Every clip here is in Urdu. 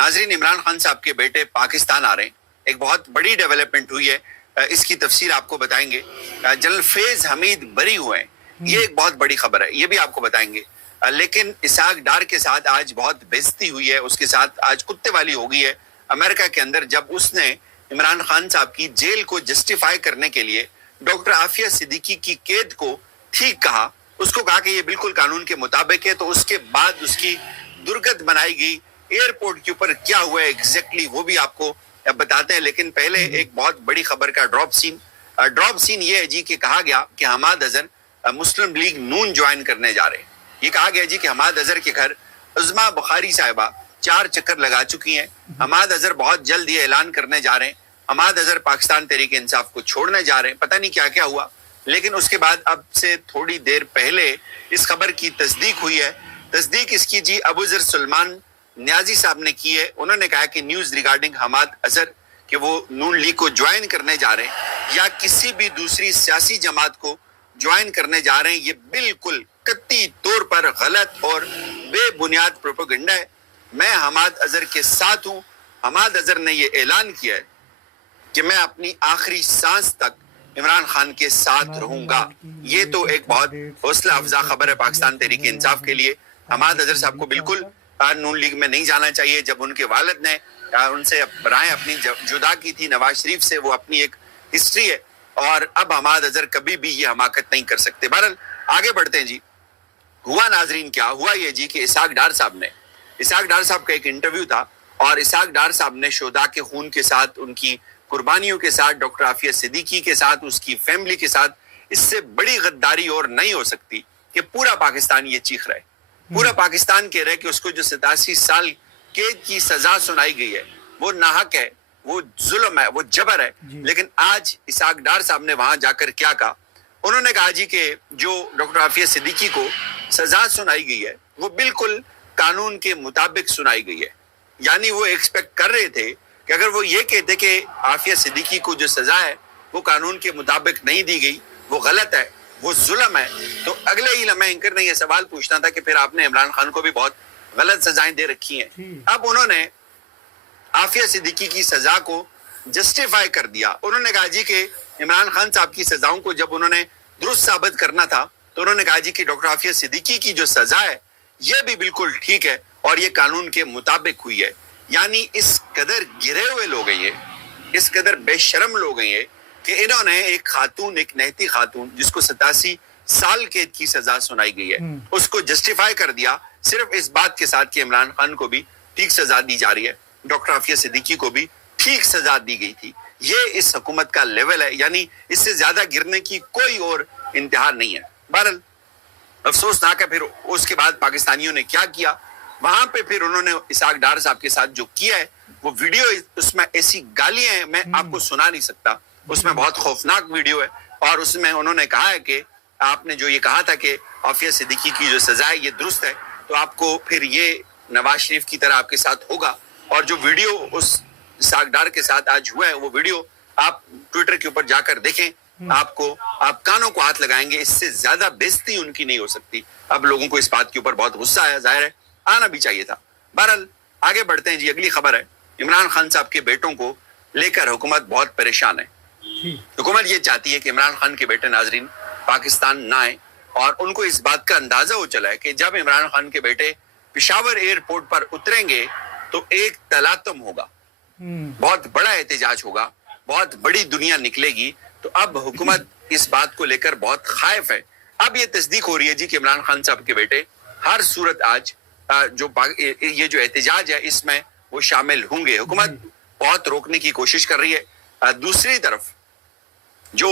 ناظرین، عمران خان صاحب کے بیٹے پاکستان آ رہے ہیں. ایک بہت بڑی ڈیولپمنٹ ہوئی ہے، اس کی تفصیل آپ کو بتائیں گے. جنرل فیض حمید بری ہوئے ہیں، یہ ایک بہت بڑی خبر ہے، یہ بھی آپ کو بتائیں گے. لیکن اسحاق ڈار کے ساتھ آج بہت بےعزتی ہوئی ہے، اس کے ساتھ آج کتے والی ہو گئی ہے امریکہ کے اندر، جب اس نے عمران خان صاحب کی جیل کو جسٹیفائی کرنے کے لیے ڈاکٹر عافیہ صدیقی کی قید کو ٹھیک کہا. اس کو کہا کہ یہ بالکل قانون کے مطابق ہے. تو اس کے بعد اس کی درگت بنائی گئی. ایئرپورٹ کے اوپر کیا ہوا ہے ایگزیکٹلی وہ بھی آپ کو بتاتے ہیں، لیکن پہلے ایک بہت بڑی خبر کا ڈراپ سین یہ ہے جی کہ کہا گیا کہ حماد اظہر مسلم لیگ نون جوائن کرنے جا رہے ہیں. یہ کہا گیا جی کہ حماد اظہر کے گھر عظما بخاری صاحبہ 4 چکر لگا چکی ہیں. حماد اظہر بہت جلد یہ اعلان کرنے جا رہے ہیں، حماد اظہر پاکستان تحریک انصاف کو چھوڑنے جا رہے ہیں. پتہ نہیں کیا کیا ہوا، لیکن اس کے بعد اب سے تھوڑی دیر پہلے اس خبر کی تصدیق ہوئی ہے. تصدیق اس کی جی ابو ذر سلمان نیازی صاحب نے کی ہے. انہوں نے کہا کہ نیوز ریگارڈنگ حماد اظہر کہ وہ نون لیگ کو جوائن کرنے جا رہے ہیں یا کسی بھی دوسری سیاسی جماعت کو جوائن کرنے جا رہے ہیں، یہ بالکل قطعی طور پر غلط اور بے بنیاد پروپیگنڈا ہے. میں حماد اظہر کے ساتھ ہوں. حماد اظہر نے یہ اعلان کیا ہے کہ میں اپنی آخری سانس تک عمران خان کے ساتھ رہوں گا. یہ تو ایک بہت حوصلہ افزا خبر ہے پاکستان تحریک انصاف کے لیے. حماد اظہر صاحب کو بالکل نون لیگ میں نہیں جانا چاہیے. جب ان کے والد نے ان سے رائے اپنی جدا کی تھی نواز شریف سے، وہ اپنی ایک ہسٹری ہے، اور اب حماد اظہر کبھی بھی یہ حماقت نہیں کر سکتے. بہرحال آگے بڑھتے ہیں جی. ہوا ناظرین کیا ہوا یہ جی کہ اسحاق ڈار صاحب کا ایک انٹرویو تھا، اور اسحاق ڈار صاحب نے شہداء کے خون کے ساتھ، ان کی قربانیوں کے ساتھ، ڈاکٹر عافیہ صدیقی کے ساتھ، اس کی فیملی کے ساتھ، اس سے بڑی غداری اور نہیں ہو سکتی کہ پورا پاکستان یہ چیخ رہے، پورا پاکستان کہہ رہے کہ اس کو جو 87 سال قید کی سزا سنائی گئی ہے وہ ناحق ہے، وہ ظلم ہے، وہ جبر ہے. لیکن آج اسحاق ڈار صاحب نے وہاں جا کر کیا کہا؟ انہوں نے کہا جی کہ جو ڈاکٹر عافیہ صدیقی کو سزا سنائی گئی ہے وہ بالکل قانون کے مطابق سنائی گئی ہے. یعنی وہ ایکسپیکٹ کر رہے تھے کہ اگر وہ یہ کہتے کہ عافیہ صدیقی کو جو سزا ہے وہ قانون کے مطابق نہیں دی گئی، وہ غلط ہے، وہ ظلم ہے، تو اگلے ہی لمحے اینکر نے یہ سوال پوچھنا تھا کہ پھر آپ نے عمران خان کو بھی بہت غلط سزائیں دے رکھی ہیں. اب انہوں نے عافیہ صدیقی کی سزا کو جسٹیفائی کر دیا. انہوں نے کہا جی کہ عمران خان صاحب کی سزاؤں کو جب انہوں نے درست ثابت کرنا تھا تو انہوں نے کہا جی کہ ڈاکٹر عافیہ صدیقی کی جو سزا ہے یہ بھی بالکل ٹھیک ہے اور یہ قانون کے مطابق ہوئی ہے. یعنی اس قدر گرے ہوئے لوگ ہیں، یہ اس قدر بے شرم لوگ ہیں یہ کہ انہوں نے ایک خاتون، ایک نہتی خاتون جس کو 87 سال قید کی سزا سنائی گئی ہے، اس کو جسٹیفائی کر دیا صرف اس بات کے ساتھ کہ عمران خان کو بھی ٹھیک سزا دی جا رہی ہے، ڈاکٹر عافیہ صدیقی کو بھی ٹھیک سزا دی گئی تھی. یہ اس حکومت کا لیول ہے، یعنی اس سے زیادہ گرنے کی کوئی اور انتہا نہیں ہے. بہرحال افسوسناک ہے. پھر اس کے بعد پاکستانیوں نے کیا کیا؟ وہاں پہ پھر انہوں نے اسحاق ڈار صاحب کے ساتھ جو کیا ہے وہ ویڈیو، اس میں ایسی گالیاں ہیں میں آپ کو سنا نہیں سکتا. اس میں بہت خوفناک ویڈیو ہے، اور اس میں انہوں نے کہا ہے کہ آپ نے جو یہ کہا تھا کہ عافیہ صدیقی کی جو سزا ہے یہ درست ہے، تو آپ کو پھر یہ نواز شریف کی طرح آپ کے ساتھ ہوگا. اور جو ویڈیو اس اسحاق ڈار کے ساتھ آج ہوا ہے وہ ویڈیو آپ ٹویٹر کے اوپر جا کر دیکھیں، آپ کانوں کو ہاتھ لگائیں گے. اس سے زیادہ بےزتی ان کی نہیں ہو سکتی. اب لوگوں کو اس بات کے اوپر بہت غصہ آیا، ظاہر ہے آنا بھی چاہیے تھا. بہرحال آگے بڑھتے ہیں جی. اگلی خبر ہے عمران خان صاحب کے بیٹوں کو لے کر حکومت بہت پریشان ہے. حکومت یہ چاہتی ہے کہ عمران خان کے بیٹے ناظرین پاکستان نہ آئیں، اور ان کو اس بات کا اندازہ ہو چلا ہے کہ جب عمران خان کے بیٹے پشاور ایئرپورٹ پر اتریں گے تو ایک تلاطم ہوگا، بہت بڑا احتجاج ہوگا، بہت بڑی دنیا نکلے گی. تو اب حکومت اس بات کو لے کر بہت خائف ہے. اب یہ تصدیق ہو رہی ہے جی کہ عمران خان صاحب کے بیٹے ہر صورت آج یہ جو احتجاج ہے اس میں وہ شامل ہوں گے. حکومت بہت روکنے کی کوشش کر رہی ہے. دوسری طرف جو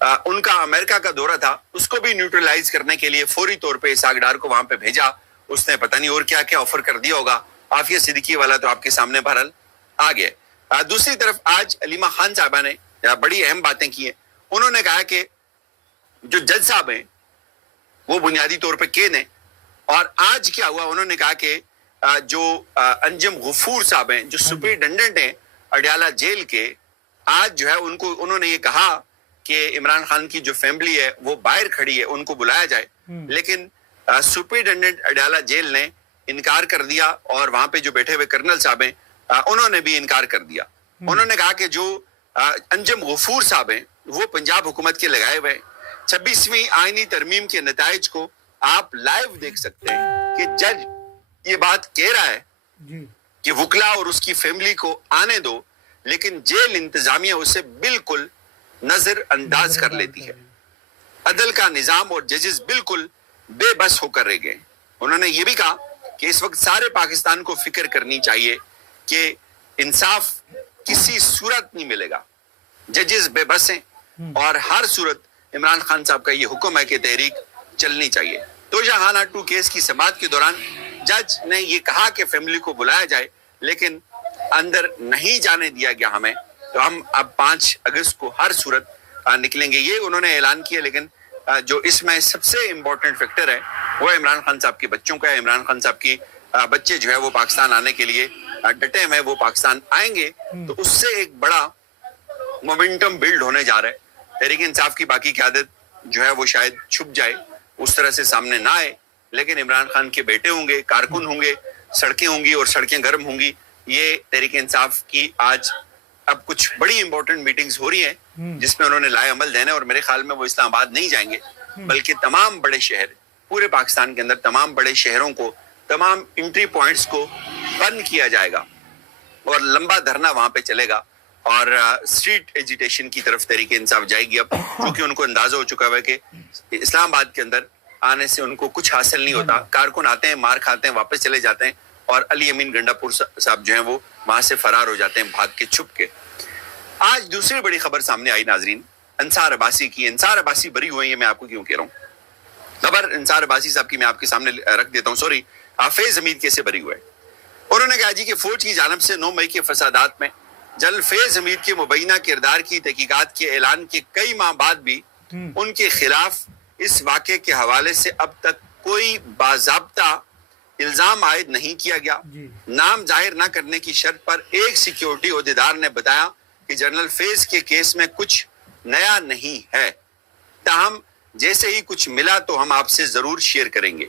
ان کا امریکہ کا دورہ تھا اس کو بھی نیوٹرلائز کرنے کے لیے فوری طور پہ اسحاق ڈار کو وہاں پہ بھیجا. اس نے پتہ نہیں اور کیا کیا آفر کر دیا ہوگا. عافیہ صدیقی والا تو آپ کے سامنے بہرحال آ گیا. دوسری طرف آج علیمہ خان صاحبہ نے بڑی اہم باتیں کی ہیں. انہوں نے کہا کہ جو جج صاحب ہیں وہ بنیادی طور پہ کین ہیں. اور آج کیا ہوا؟ انہوں نے کہا کہ جو انجم غفور صاحب ہیں جو سپرنٹینڈنٹ ہیں اڈیالہ جیل کے، آج جو ہے انہوں نے یہ کہا کہ عمران خان کی جو فیملی ہے وہ باہر کھڑی ہے، ان کو بلایا جائے. لیکن سپرنٹینڈنٹ اڈیالہ جیل نے انکار کر دیا اور وہاں پہ جو بیٹھے ہوئے کرنل صاحب ہیں انہوں نے بھی انکار کر دیا. انہوں نے کہا کہ جو انجم غفور صاحب ہیں وہ پنجاب حکومت کے لگائے ہوئے 26ویں آئینی ترمیم کے نتائج کو آپ لائیو دیکھ سکتے ہیں کہ جج یہ بات کہہ رہا ہے کہ وکلا اور اس کی فیملی کو آنے دو, لیکن جیل انتظامیہ اسے بالکل نظر انداز کر لیتی ہے. عدل کا نظام اور ججز بالکل بے بس ہو کر رہ گئے. انہوں نے یہ بھی کہا کہ اس وقت سارے پاکستان کو فکر کرنی چاہیے کہ انصاف کسی صورت نہیں ملے گا. ججز بے بس ہیں اور ہر صورت عمران خان صاحب کا یہ حکم ہے کہ تحریک چلنی چاہیے. توشہ خانہ 2 کیس کی سماعت کے دوران جج نے یہ کہا کہ فیملی کو بلایا جائے, لیکن اندر نہیں جانے دیا گیا ہمیں, تو ہم اب 5 اگست کو ہر صورت نکلیں گے. یہ انہوں نے اعلان کیا, لیکن جو اس میں سب سے امپورٹنٹ فیکٹر ہے وہ عمران خان صاحب کے بچوں کا ہے. عمران خان صاحب کی بچے جو ہے وہ پاکستان آنے کے لیے ڈٹے ہوئے, وہ پاکستان آئیں گے تو اس سے ایک بڑا مومنٹم بلڈ ہونے جا رہا ہے. تحریک انصاف کی باقی قیادت جو ہے وہ شاید چھپ جائے, اس طرح سے سامنے نہ آئے, لیکن عمران خان کے بیٹے ہوں گے, کارکن ہوں گے, سڑکیں ہوں گی اور سڑکیں گرم ہوں گی. یہ تحریک انصاف کی آج اب کچھ بڑی امپورٹنٹ میٹنگز ہو رہی ہیں جس میں انہوں نے لائے عمل دینا ہے, اور میرے خیال میں وہ اسلام آباد نہیں جائیں گے بلکہ تمام بڑے شہر پورے پاکستان کے اندر تمام بڑے شہروں کو, تمام انٹری پوائنٹس کو بند کیا جائے گا اور لمبا دھرنا وہاں پہ چلے گا اور اسٹریٹ ایجیٹیشن کی طرف تحریک انصاف جائے گی. اب کیونکہ ان کو اندازہ ہو چکا ہے کہ اسلام آباد کے اندر آنے سے ان کو کچھ حاصل نہیں ہوتا. کارکن آتے ہیں, مار کھاتے ہیں, واپس چلے جاتے ہیں, اور علی امین گنڈا پور صاحب جو ہیں وہ وہاں سے فرار ہو جاتے ہیں بھاگ کے, چھپ کے. آج دوسری بڑی خبر سامنے آئی ناظرین, انصار عباسی کی. انصار عباسی بری ہوئے, یہ میں آپ کو کیوں کہہ رہا ہوں. خبر انصار عباسی صاحب کی میں آپ کے سامنے رکھ دیتا ہوں. سوری, فیض حمید کیسے بری ہوئے. انہوں نے کہا جی کہ فوج کی جانب سے 9 مئی کے فسادات میں جنرل فیض حمید کے مبینہ کردار کی تحقیقات کے اعلان کے کئی ماہ بعد بھی ان کے خلاف اس واقعے کے حوالے سے اب تک کوئی باضابطہ الزام عائد نہیں کیا گیا. نام ظاہر نہ کرنے کی شرط پر ایک سیکیورٹی عہدیدار نے بتایا کہ جنرل فیض کے کیس میں کچھ نیا نہیں ہے, تاہم جیسے ہی کچھ ملا تو ہم آپ سے ضرور شیئر کریں گے.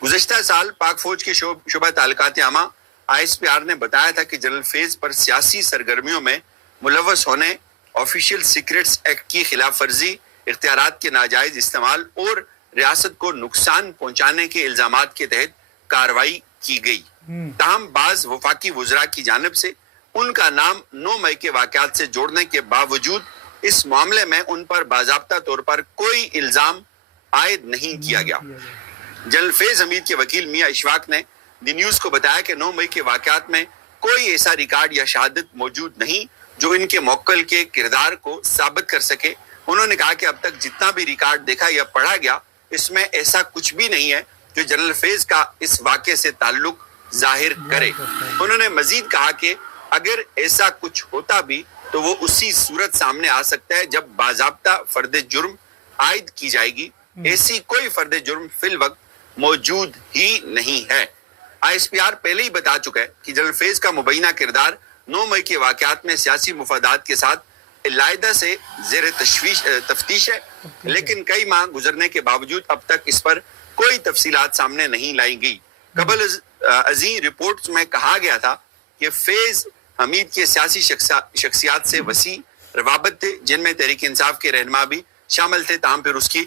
گزشتہ سال پاک فوج کے شعبہ تعلقات عامہ ISPR نے بتایا تھا کہ جنرل فیض پر سیاسی سرگرمیوں میں ملوث ہونے, آفیشیل سیکرٹس ایکٹ کی خلاف ورزی, اختیارات کے ناجائز استعمال اور ریاست کو نقصان پہنچانے کے الزامات کے تحت کارروائی کی گئی. تاہم بعض وفاقی وزراء کی جانب سے ان کا نام 9 مئی کے واقعات سے جوڑنے کے باوجود اس معاملے میں ان پر باضابطہ طور پر کوئی الزام عائد نہیں کیا گیا. جنرل فیض حمید کے وکیل میاں اشفاق نے دی نیوز کو بتایا کہ 9 مئی کے واقعات میں کوئی ایسا ریکارڈ یا شہادت موجود نہیں جو ان کے موکل کے کردار کو ثابت کر سکے. انہوں نے کہا کہ اب تک جتنا بھی ریکارڈ دیکھا یا پڑھا گیا اس میں ایسا کچھ بھی نہیں ہے جو جنرل فیض کا اس واقعے سے تعلق ظاہر کرے. انہوں نے مزید کہا کہ اگر ایسا کچھ ہوتا بھی تو وہ اسی صورت سامنے آ سکتا ہے جب باضابطہ فرد جرم عائد کی جائے گی. ایسی کوئی فرد جرم فی الوقت موجود ہی نہیں ہے. ISPR پہلے ہی بتا چکا ہے کہ جنرل فیض کا مبینہ کردار 9 مئی کے واقعات میں سیاسی مفادات کے ساتھ علیحدہ سے زیر تفتیش ہے, لیکن کئی ماہ گزرنے کے باوجود اب تک اس پر کوئی تفصیلات سامنے نہیں لائی گئی. قبل ازیں رپورٹس میں کہا گیا تھا کہ فیض حمید کے سیاسی شخصیات سے وسیع روابط تھے جن میں تحریک انصاف کے رہنما بھی شامل تھے, تاہم پھر اس کی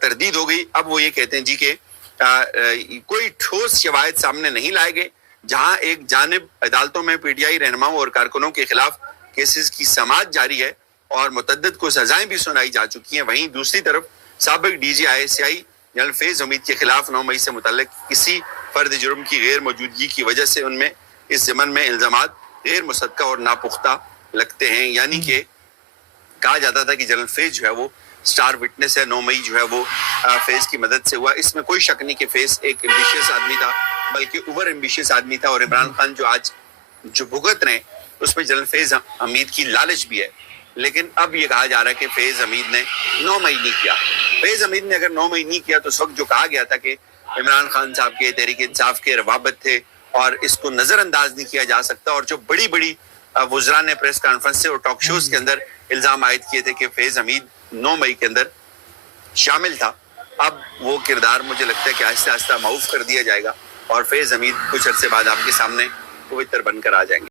تردید ہو گئی. اب وہ یہ کہتے ہیں جی کہ کوئی ٹھوس شواہد سامنے نہیں لائے گئے. جہاں ایک جانب عدالتوں میں PTI رہنماؤں اور کارکنوں کے خلاف کیسز کی سماعت جاری ہے اور متعدد کو سزائیں بھی سنائی جا چکی ہیں, وہیں دوسری طرف سابق DG ISI جنرل فیض حمید کے خلاف 9 مئی سے متعلق کسی فرد جرم کی غیر موجودگی کی وجہ سے ان میں اس ضمن میں الزامات غیر مصدقہ اور ناپختہ لگتے ہیں. یعنی کہ کہا جاتا تھا کہ جنرل فیض جو ہے وہ سٹار وٹنس ہے, 9 مئی جو ہے وہ فیض کی مدد سے ہوا. اس میں کوئی شک نہیں کہ فیض ایک ایمبیشیس آدمی تھا, بلکہ اوور ایمبیشیس آدمی تھا, اور عمران خان جو آج جو بھگت رہے اس میں جنرل فیض حمید کی لالچ بھی ہے. لیکن اب یہ کہا جا رہا ہے کہ فیض حمید نے 9 مئی نہیں کیا. فیض حمید نے اگر 9 مئی نہیں کیا تو اس وقت جو کہا گیا تھا کہ عمران خان صاحب کے تحریک انصاف کے روابط تھے اور اس کو نظر انداز نہیں کیا جا سکتا, اور جو بڑی بڑی وزراء نے پریس کانفرنس سے اور ٹاک شوز کے اندر الزام عائد کیے تھے کہ فیض حمید 9 مئی کے اندر شامل تھا, اب وہ کردار مجھے لگتا ہے کہ آہستہ آہستہ معاف کر دیا جائے گا. اور فیض حمید کچھ عرصے بعد آپ کے سامنے پوتر بن کر آ جائیں گے.